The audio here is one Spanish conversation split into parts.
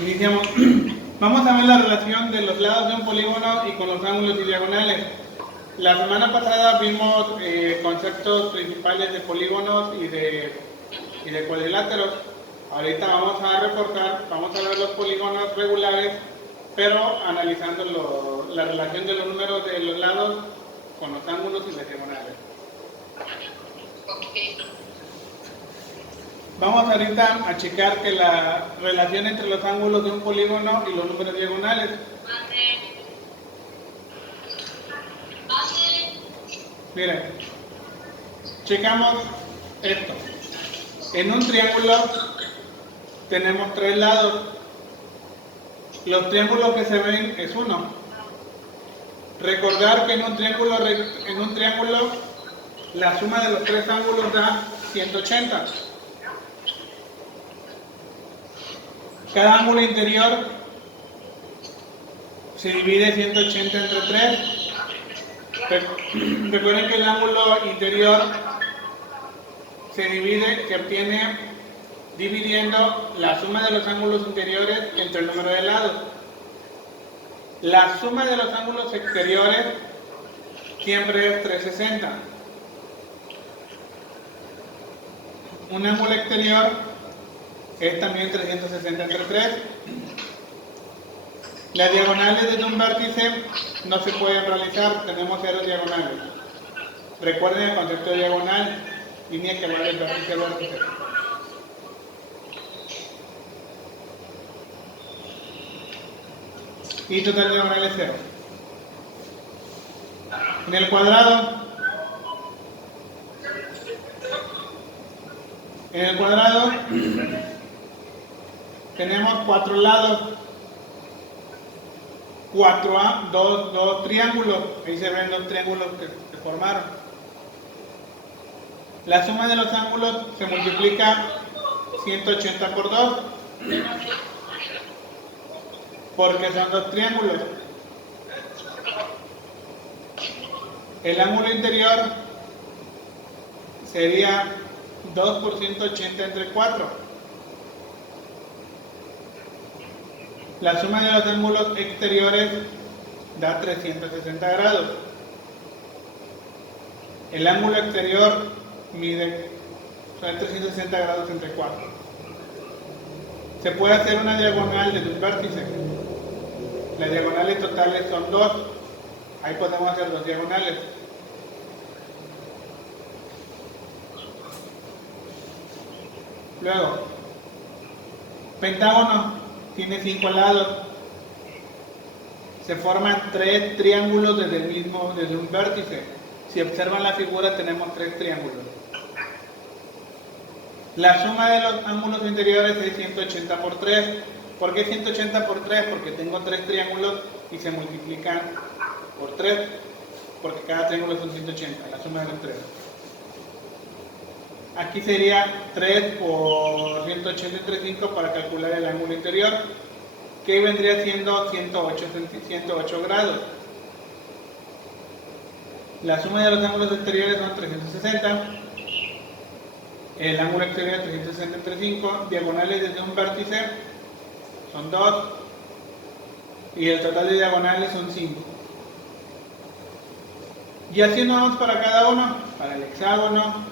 Iniciamos. Vamos a ver la relación de los lados de un polígono y con los ángulos y diagonales. La semana pasada vimos conceptos principales de polígonos y de cuadriláteros. Ahorita vamos a reforzar, vamos a ver los polígonos regulares, pero analizando la relación de los números de los lados con los ángulos y las diagonales. Vamos ahorita a checar que la relación entre los ángulos de un polígono y los números diagonales. Miren, checamos esto. En un triángulo tenemos tres lados. Los triángulos que se ven es uno. Recordar que en un triángulo la suma de los tres ángulos da 180. Cada ángulo interior se divide 180 entre 3. Recuerden que el ángulo interior se obtiene dividiendo la suma de los ángulos interiores entre el número de lados. La suma de los ángulos exteriores siempre es 360. Un ángulo exterior es también 360 entre 3. Las diagonales desde un vértice no se pueden realizar, tenemos 0 diagonales. Recuerden el concepto de diagonal, línea que va del vértice al vértice. Y total diagonal es 0. En el cuadrado, tenemos 4 lados, 2 triángulos, ahí se ven los triángulos que se formaron. La suma de los ángulos se multiplica 180 por 2, porque son 2 triángulos. El ángulo interior sería 2 por 180 entre 4. La suma de los ángulos exteriores da 360 grados. El ángulo exterior mide 360 grados entre 4. Se puede hacer una diagonal desde un vértice. Las diagonales totales son 2. Ahí podemos hacer 2 diagonales. Luego, pentágono tiene 5 lados. Se forman 3 triángulos desde un vértice. Si observan la figura tenemos 3 triángulos. La suma de los ángulos interiores es 180 por 3. ¿Por qué 180 por 3? Porque tengo 3 triángulos y se multiplican por 3. Porque cada triángulo son 180, la suma de los 3. Aquí sería 3 por 180 entre 5 para calcular el ángulo interior, que vendría siendo 108 grados. La suma de los ángulos exteriores son 360. El ángulo exterior es 360 entre 5. Diagonales desde un vértice son 2. Y el total de diagonales son 5. Y así nos vamos para cada uno. Para el hexágono,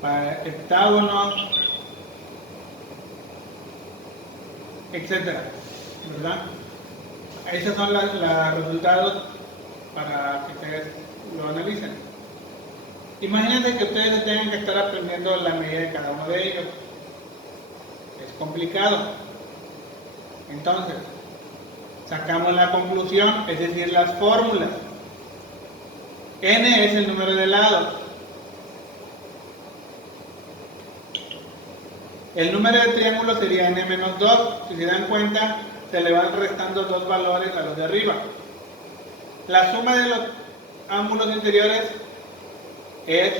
para el heptágono, etcétera, ¿verdad? Esos son los resultados para que ustedes lo analicen. Imagínense que ustedes tengan que estar aprendiendo la medida de cada uno de ellos. Es complicado. Entonces, sacamos la conclusión, es decir, las fórmulas. N es el número de lados. El número de triángulos sería n menos 2. Si se dan cuenta, se le van restando 2 valores a los de arriba. La suma de los ángulos interiores es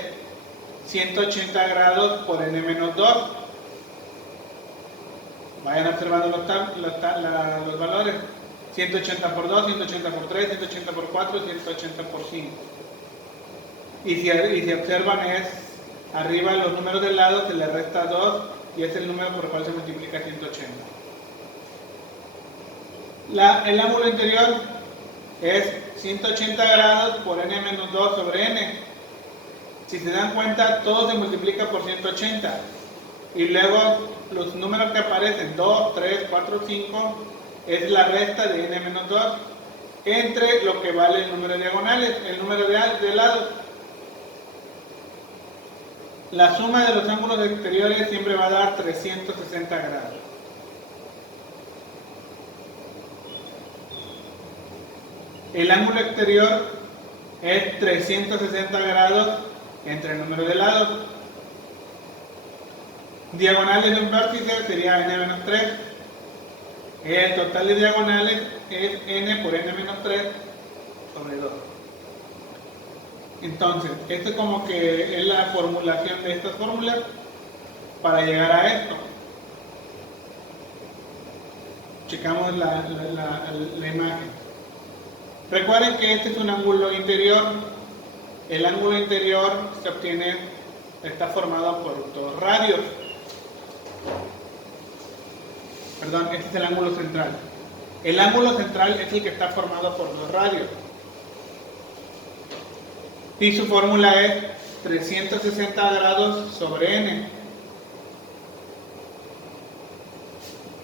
180 grados por n menos 2. Vayan observando los valores. 180 por 2, 180 por 3, 180 por 4, 180 por 5. Y si observan es Arriba los números del lado se le resta 2 y es el número por el cual se multiplica 180. El ángulo interior es 180 grados por n menos 2 sobre n. Si se dan cuenta, todo se multiplica por 180. Y luego los números que aparecen, 2, 3, 4, 5, es la resta de n menos 2 entre lo que vale el número de diagonales, el número de lados. La suma de los ángulos exteriores siempre va a dar 360 grados. El ángulo exterior es 360 grados entre el número de lados. Diagonales de un vértice sería n menos 3. El total de diagonales es n por n menos 3 sobre 2. Entonces, esto es como que es la formulación de estas fórmulas para llegar a esto. Checamos la imagen. Recuerden que este es un ángulo interior. El ángulo interior se obtiene, está formado por 2 radios. Perdón, este es el ángulo central. El ángulo central es el que está formado por 2 radios. Y su fórmula es 360 grados sobre n.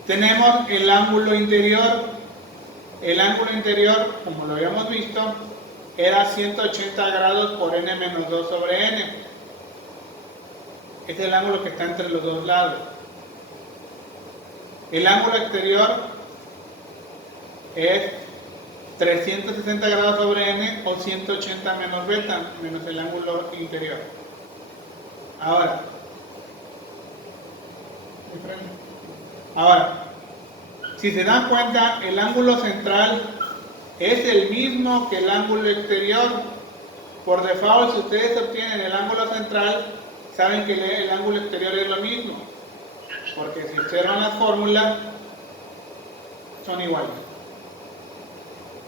Tenemos el ángulo interior. El ángulo interior, como lo habíamos visto, era 180 grados por n menos 2 sobre n. Es el ángulo que está entre los dos lados. El ángulo exterior es 360 grados sobre n o 180 menos beta, menos el ángulo interior. Ahora, si se dan cuenta, el ángulo central es el mismo que el ángulo exterior. Por default, si ustedes obtienen el ángulo central, saben que el ángulo exterior es lo mismo, porque si observan las fórmulas, son iguales.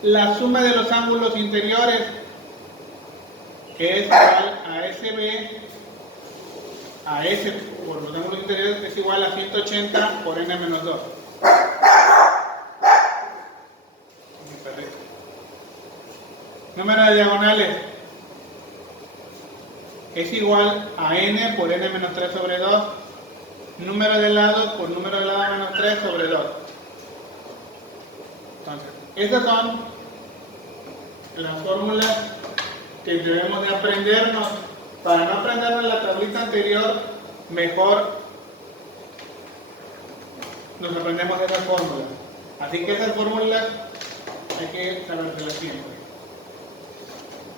La suma de los ángulos interiores es igual a SB, a S por los ángulos interiores es igual a 180 por n menos 2. Número de diagonales es igual a n por n menos 3 sobre 2. Número de lados por número de lados menos 3 sobre 2. Entonces, estas son las fórmulas que debemos de aprendernos. Para no aprendernos la tablita anterior, mejor nos aprendemos esas fórmulas. Así que esas fórmulas hay que saberlas siempre.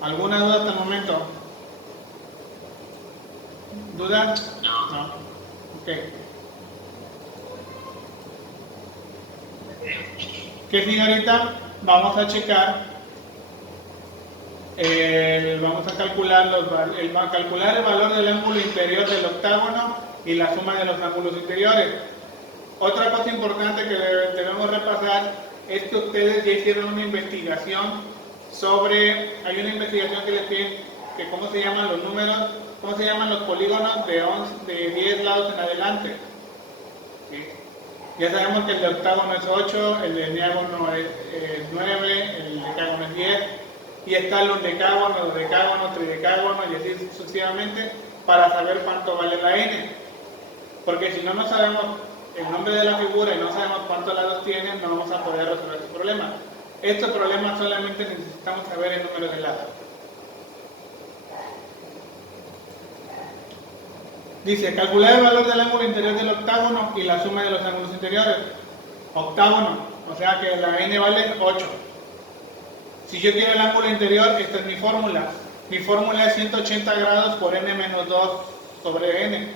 ¿Alguna duda hasta el momento? ¿Dudas? No. Ok. ¿Qué sigue ahorita? Vamos a checar, vamos a calcular calcular el valor del ángulo interior del octágono y la suma de los ángulos interiores. Otra cosa importante que debemos repasar es que ustedes ya hicieron una investigación sobre, hay una investigación que les piden que cómo se llaman los números, cómo se llaman los polígonos de 10 lados en adelante. ¿Sí? Ya sabemos que el de octágono es 8, el de diágono es 9, el decágono es 10, y están los decágonos, decágonos, tridecágonos y así sucesivamente para saber cuánto vale la n. Porque si no sabemos el nombre de la figura y no sabemos cuántos lados tiene, no vamos a poder resolver este problema. Estos problemas solamente necesitamos saber el número de lados. Dice, calcular el valor del ángulo interior del octágono y la suma de los ángulos interiores. Octágono, o sea que la n vale 8. Si yo quiero el ángulo interior, esta es mi fórmula. Mi fórmula es 180 grados por n menos 2 sobre n.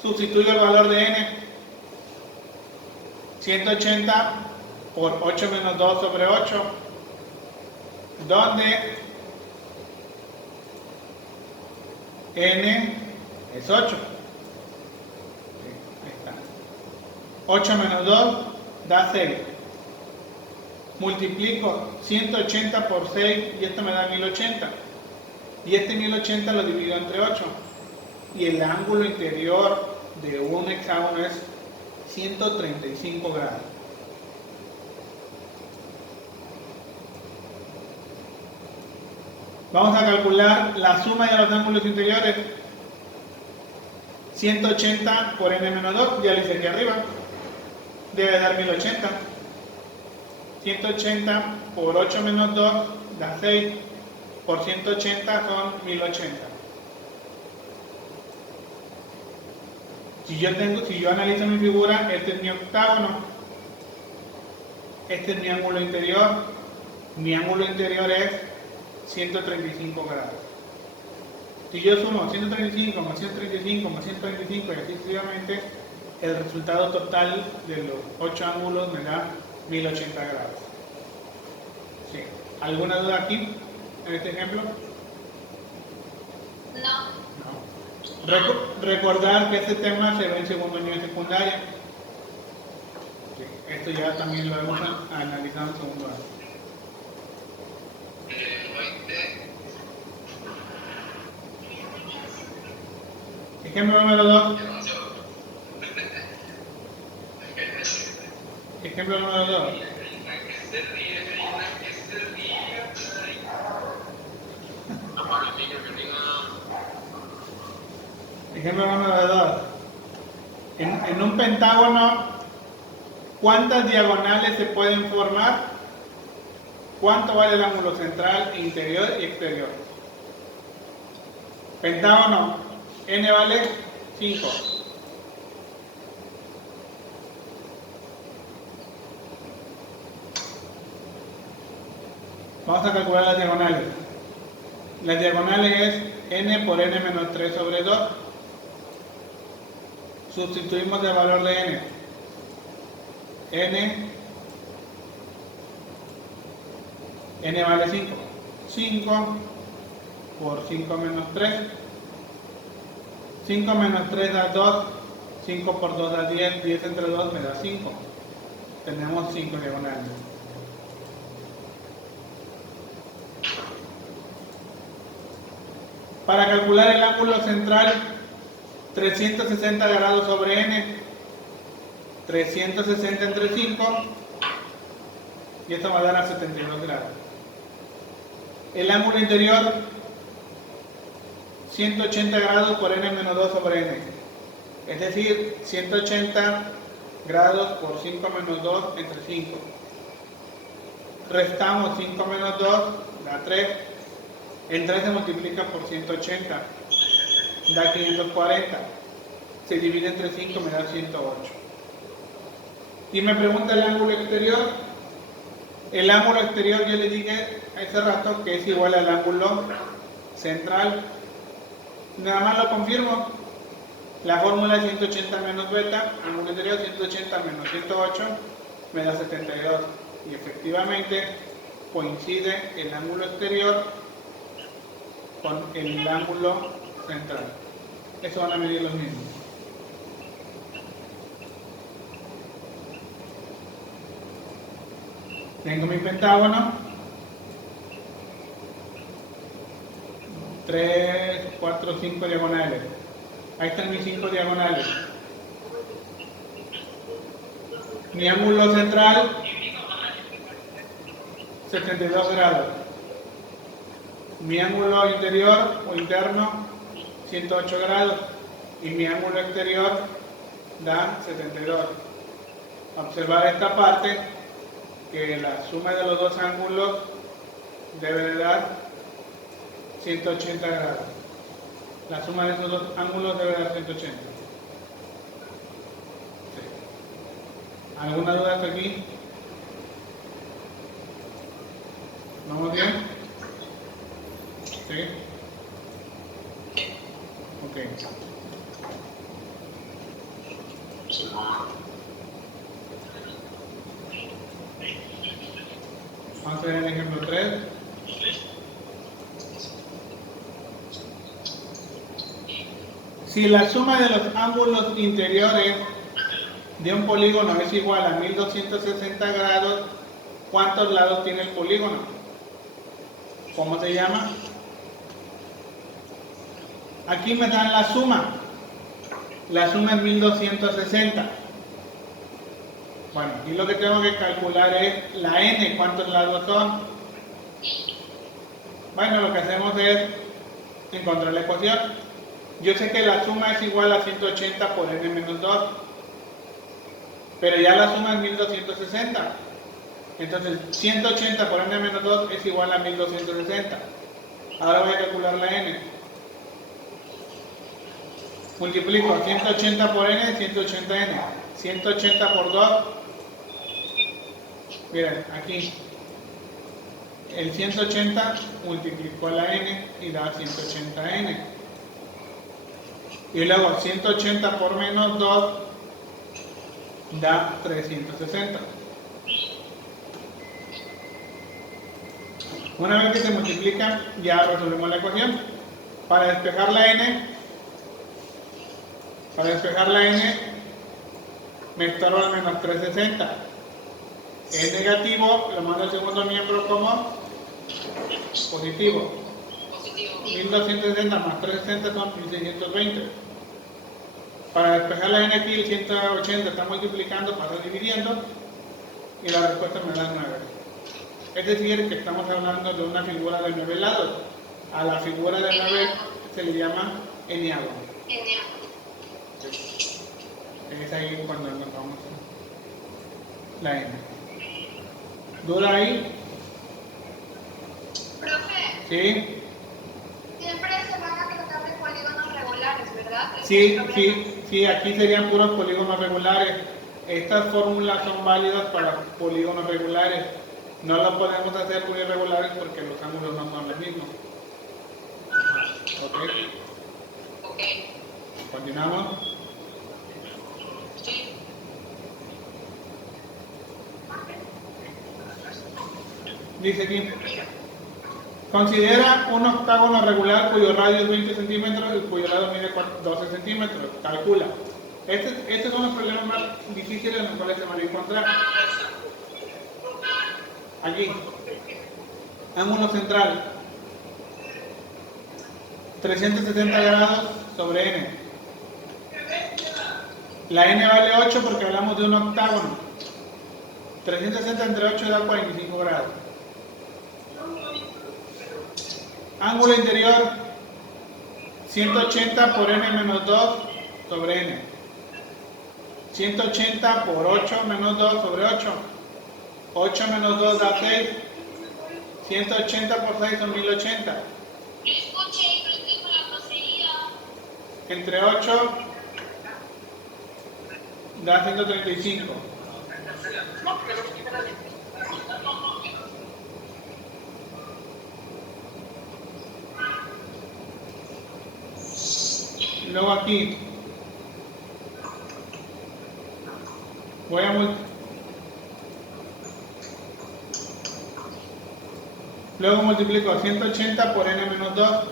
Sustituyo el valor de n. 180 por 8 menos 2 sobre 8, donde n es 8. Ahí está. 8 menos 2 da 6. Multiplico 180 por 6 y esto me da 1080. Y este 1080 lo divido entre 8. y el ángulo interior de un hexágono es 135 grados. Vamos a calcular la suma de los ángulos interiores. 180 por n menos 2, ya lo hice aquí arriba, debe dar 1080. 180 por 8 menos 2 da 6, por 180 son 1080. Si yo analizo mi figura, este es mi octágono, este es mi ángulo interior es 135 grados. Si yo sumo 135 más 135 más 135 y así sucesivamente, el resultado total de los 8 ángulos me da 1080 grados. Sí. ¿Alguna duda aquí en este ejemplo? No. Recordar que este tema se ve en segundo año de secundaria. Sí. Esto ya también lo hemos analizado en segundo año. Ejemplo número 2. Ejemplo número 2. Ejemplo número 2. En un pentágono, ¿cuántas diagonales se pueden formar? ¿Cuánto vale el ángulo central, interior y exterior? Pentágono, n vale 5. Vamos a calcular las diagonales. Las diagonales es n por n menos 3 sobre 2. Sustituimos el valor de n. N vale 5. 5 por 5 menos 3. 5 menos 3 da 2. 5 por 2 da 10. 10 entre 2 me da 5. Tenemos 5 diagonales. Para calcular el ángulo central, 360 grados sobre n. 360 entre 5. Y esto va a dar a 72 grados. El ángulo interior, 180 grados por n menos 2 sobre n. Es decir, 180 grados por 5 menos 2 entre 5. Restamos 5 menos 2, da 3. El 3 se multiplica por 180, da 540. Se divide entre 5, me da 108. Y me pregunta el ángulo exterior. El ángulo exterior, yo le dije hace rato que es igual al ángulo central. Nada más lo confirmo. La fórmula es 180 menos beta, ángulo interior 180 menos 108, me da 72. Y efectivamente coincide el ángulo exterior con el ángulo central. Eso van a medir los mismos. Tengo mi pentágono. 3, 4, 5 diagonales. Ahí están mis 5 diagonales. Mi ángulo central, 72 grados. Mi ángulo interior o interno, 108 grados. Y mi ángulo exterior da 72. Observar esta parte, que la suma de los dos ángulos debe de dar 180 grados. La suma de esos dos ángulos debe dar 180. Sí. ¿Alguna duda hasta aquí? ¿Vamos bien? ¿Sí? Ok. Vamos a ver el ejemplo 3. Si la suma de los ángulos interiores de un polígono es igual a 1260 grados, ¿cuántos lados tiene el polígono? ¿Cómo se llama? Aquí me dan la suma. La suma es 1260. Bueno, aquí lo que tengo que calcular es la n, ¿cuántos lados son? Bueno, lo que hacemos es encontrar la ecuación. Yo sé que la suma es igual a 180 por n menos 2, pero ya la suma es 1260. Entonces, 180 por n menos 2 es igual a 1260. Ahora voy a calcular la n. Multiplico 180 por n, 180n. 180 por 2. Miren, aquí. El 180 multiplicó la n y da 180n. Y luego 180 por menos 2 da 360. Una vez que se multiplican, ya resolvemos la ecuación. Para despejar la n, me estorba al menos 360. Es negativo, lo mando al segundo miembro como positivo. 1260 más 360 son 1620. Para despejar la n aquí, el 180 está multiplicando, pasa dividiendo y la respuesta me da 9. Es decir, que estamos hablando de una figura de 9 lados. A la figura de 9 se le llama eneágono. Es ahí cuando encontramos la n. ¿Duda ahí? Profe. ¿Sí? Siempre se van a tratar de polígonos regulares, ¿verdad? Sí, aquí serían puros polígonos regulares. Estas fórmulas son válidas para polígonos regulares. No lo podemos hacer con irregulares porque los ángulos no son los mismos. ¿Ok? ¿Continuamos? Sí. Dice aquí, considera un octágono regular cuyo radio es 20 centímetros y cuyo lado mide 12 centímetros. Calcula. Estos son los problemas más difíciles en los cuales se van a encontrar. Aquí, ángulo central, 360 grados sobre n. La n vale 8 porque hablamos de un octágono. 360 entre 8 da 45 grados. Ángulo interior, 180 por n menos 2 sobre n. 180 por 8 menos 2 sobre 8. 8 menos 2 da 6. 180 por 6 son 1080. Entre 8 da 135. Luego aquí voy a luego multiplico 180 por n menos 2.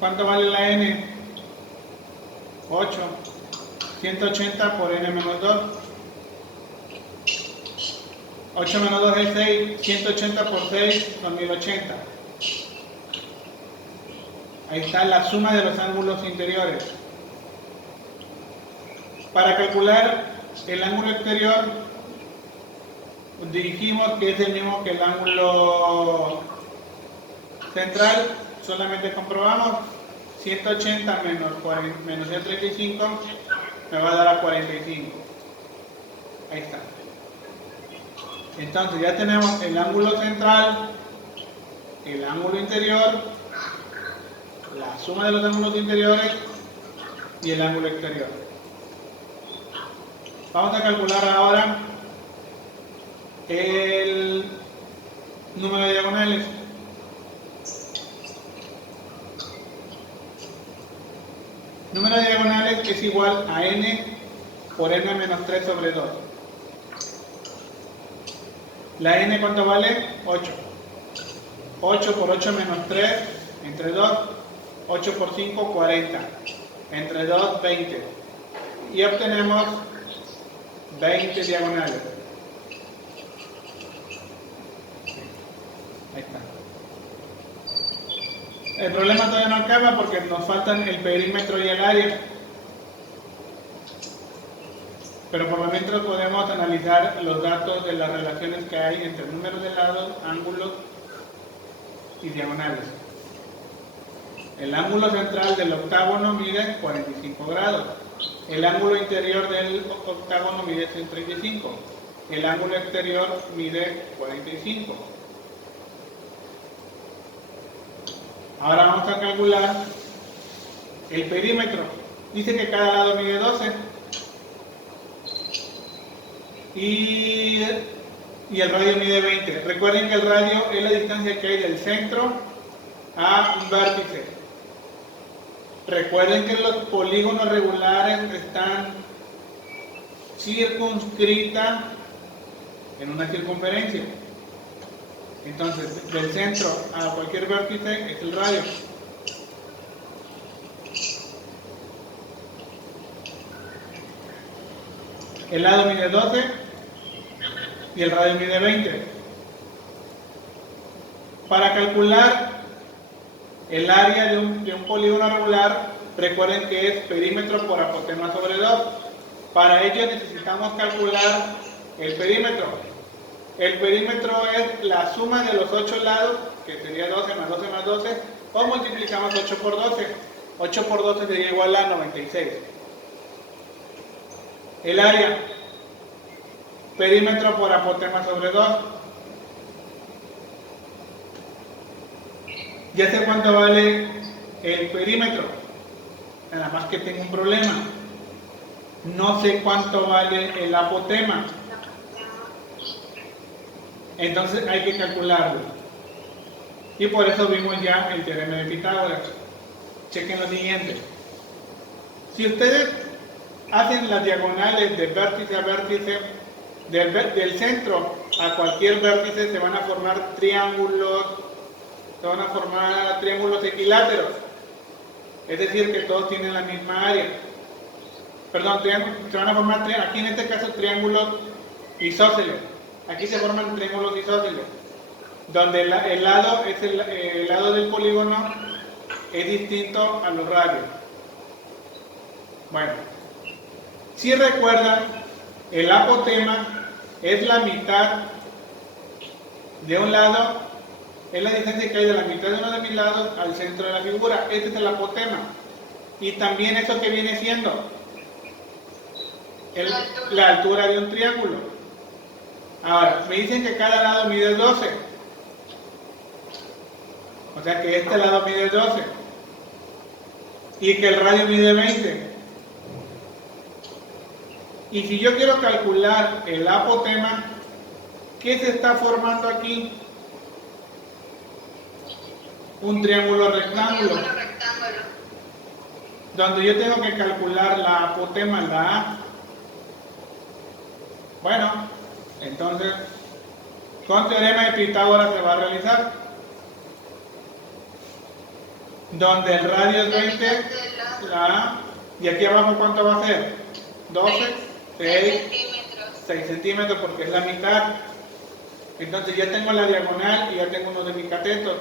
¿Cuánto vale la n? 8. 180 por n menos 2. 8 menos 2 es 6. 180 por 6 son 1080. Ahí está la suma de los ángulos interiores. Para calcular el ángulo exterior, dijimos que es el mismo que el ángulo central. Solamente comprobamos. 180 menos el 35 me va a dar a 45. Ahí está. Entonces ya tenemos el ángulo central, el ángulo interior, la suma de los ángulos interiores y el ángulo exterior. Vamos a calcular ahora el número de diagonales. Número de diagonales es igual a n por n menos 3 sobre 2. La n, ¿cuánto vale? 8. 8 por 8 menos 3 entre 2. 8 por 5, 40. Entre 2, 20. Y obtenemos 20 diagonales. Ahí está. El problema todavía no acaba porque nos faltan el perímetro y el área. Pero por lo menos podemos analizar los datos de las relaciones que hay entre números de lados, ángulos y diagonales. El ángulo central del octágono mide 45 grados. El ángulo interior del octágono mide 135. El ángulo exterior mide 45. Ahora vamos a calcular el perímetro. Dice que cada lado mide 12. Y el radio mide 20. Recuerden que el radio es la distancia que hay del centro a un vértice. Recuerden que los polígonos regulares están circunscritas en una circunferencia. Entonces, del centro a cualquier vértice es el radio. El lado mide 12 y el radio mide 20. Para calcular el área de un polígono regular, recuerden que es perímetro por apotema sobre 2. Para ello necesitamos calcular el perímetro. El perímetro es la suma de los 8 lados, que sería 12 más 12 más 12, o multiplicamos 8 por 12. 8 por 12 sería igual a 96. El área, perímetro por apotema sobre 2. Ya sé cuánto vale el perímetro, nada más que tengo un problema. No sé cuánto vale el apotema. Entonces hay que calcularlo. Y por eso vimos ya el teorema de Pitágoras. Chequen lo siguiente. Si ustedes hacen las diagonales de vértice a vértice, del centro a cualquier vértice, se van a formar triángulos equiláteros. Es decir, que todos tienen la misma área. Perdón, se van a formar, aquí en este caso, triángulos isósceles. Aquí se forman triángulos isósceles, donde el lado del polígono es distinto a los radios. Bueno, si recuerdan, el apotema es la mitad de un lado, es la distancia que hay de la mitad de uno de mis lados al centro de la figura. Este es el apotema. Y también eso que viene siendo la altura de un triángulo. Ahora, me dicen que cada lado mide 12. O sea que este lado mide 12. Y que el radio mide 20. Y si yo quiero calcular el apotema, ¿qué se está formando aquí? Un triángulo rectángulo. Donde yo tengo que calcular la apotema, la A. Bueno, entonces, con teorema de Pitágoras se va a realizar. Donde el radio es 20, la A. Y aquí abajo, ¿cuánto va a ser? 12, 6 centímetros, porque es la mitad. Entonces ya tengo la diagonal y ya tengo uno de mis catetos.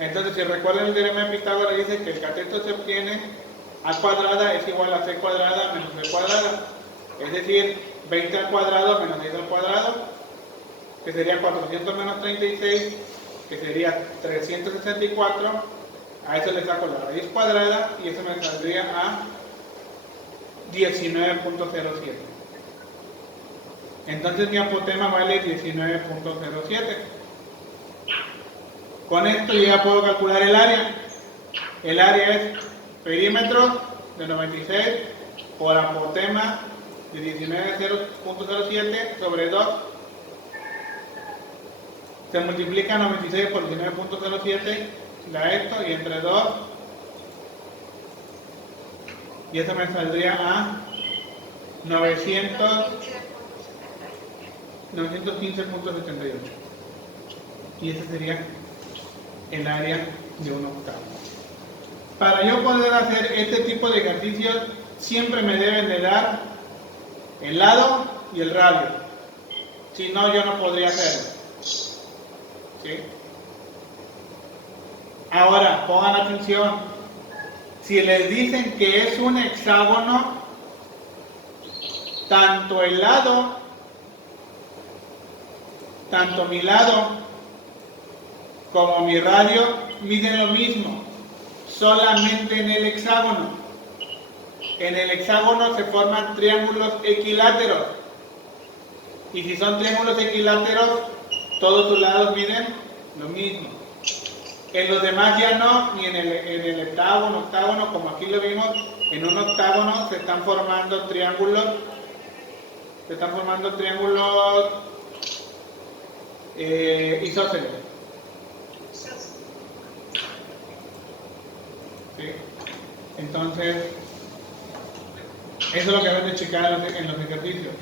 Entonces, si recuerdan el teorema de Pitágoras, dice que el cateto se obtiene A cuadrada es igual a C cuadrada menos B cuadrada. Es decir, 20 al cuadrado menos 10 al cuadrado, que sería 400 menos 36, que sería 364. A eso le saco la raíz cuadrada y eso me saldría a 19.07. Entonces mi apotema vale 19.07. Con esto yo ya puedo calcular el área. El área es perímetro de 96 por apotema de 19.07 sobre 2. Se multiplica 96 por 19.07, da esto, y entre 2, y eso me saldría a 915.78. Y ese sería el área de un octavo. Para yo poder hacer este tipo de ejercicios, siempre me deben de dar el lado y el radio. Si no, yo no podría hacerlo. ¿Sí? Ahora, pongan atención. Si les dicen que es un hexágono, tanto el lado, tanto mi lado como mi radio miden lo mismo, solamente en el hexágono. En el hexágono se forman triángulos equiláteros. Y si son triángulos equiláteros, todos sus lados miden lo mismo. En los demás ya no, ni en el octágono, como aquí lo vimos, en un octágono se están formando triángulos isósceles. ¿Sí? Entonces, eso es lo que deben de checar en los ejercicios.